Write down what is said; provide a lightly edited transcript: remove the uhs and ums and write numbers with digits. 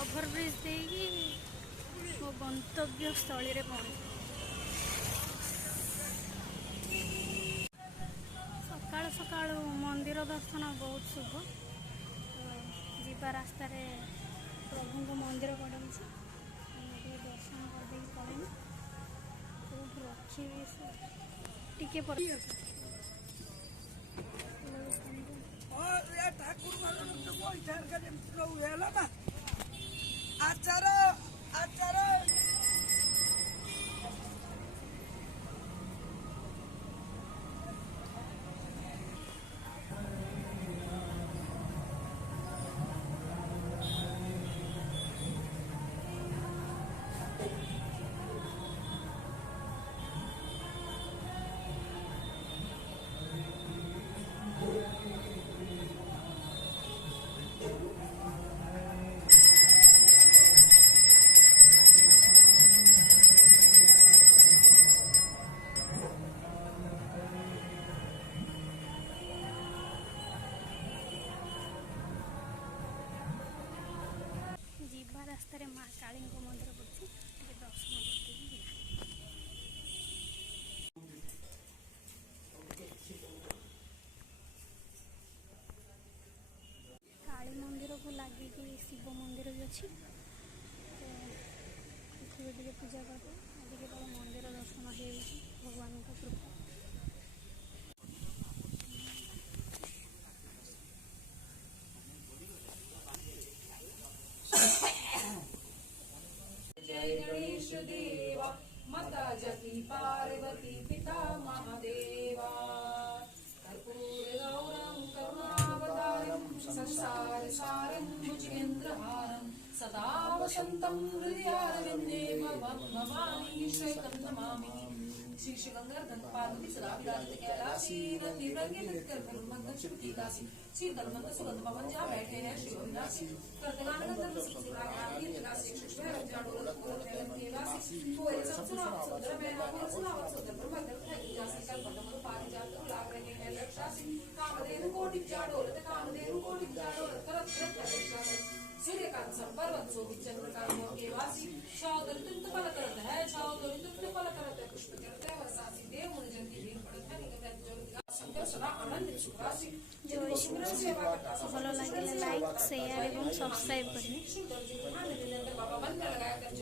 Overbridge देगी मो गंतव्य स्थली रे पहुँच सकाल सकाल मंदिर दर्शन बहुत शुभ जीवा रास्त प्रभु को मंदिर पड़े दर्शन करदे पड़ेनि रखी टिके पर रास्तार माँ काली मंदिर पड़ी दर्शन काली मंदिर को लगे शिव मंदिर भी अच्छी पूजा कर मंदिर दर्शन हो भगवान का कृपा देवा माता जगी पार्वती पिता महादेवा कर्पूर गौरं करुणावतारं संसार सारं भुजगेन्द्रहारं सदा वसन्तं हृदयारविन्दे भवानी श्रीकं नमामि श्री गंगाधर पार्वती सदा विराजित कैलासी नंदी रंगे नित्य मंगल श्रुति दासी श्री दलमंद सुगंध पवन जहाँ बैठे हैं शिव विलासी करते गान गंधर्व सिद्धि राशि कृष्ण रंजाडो रघुरासी कोई सब सुंदर में नाम सुनाव सुंदर ब्रह्मदेव है जासी कल पदम पारिजात लाग रहे हैं रक्षासी कामधेनु कोटि जाडोल कामधेनु कोटि जाडोल तरत तरत सूर्यकांत संपर्वत शोभित चंद्रकांत केवासी छाव दरिद्र फल करत है छाव दरिद्र फल करत है पुष्प करते है वर्षासी देव मुनि जन की भीड़ पड़त है निकट जल शंकर सदा आनंद सुखरासी जो सिमरन सेवा करता भल लगे लाइक शेयर और सब्सक्राइब करें।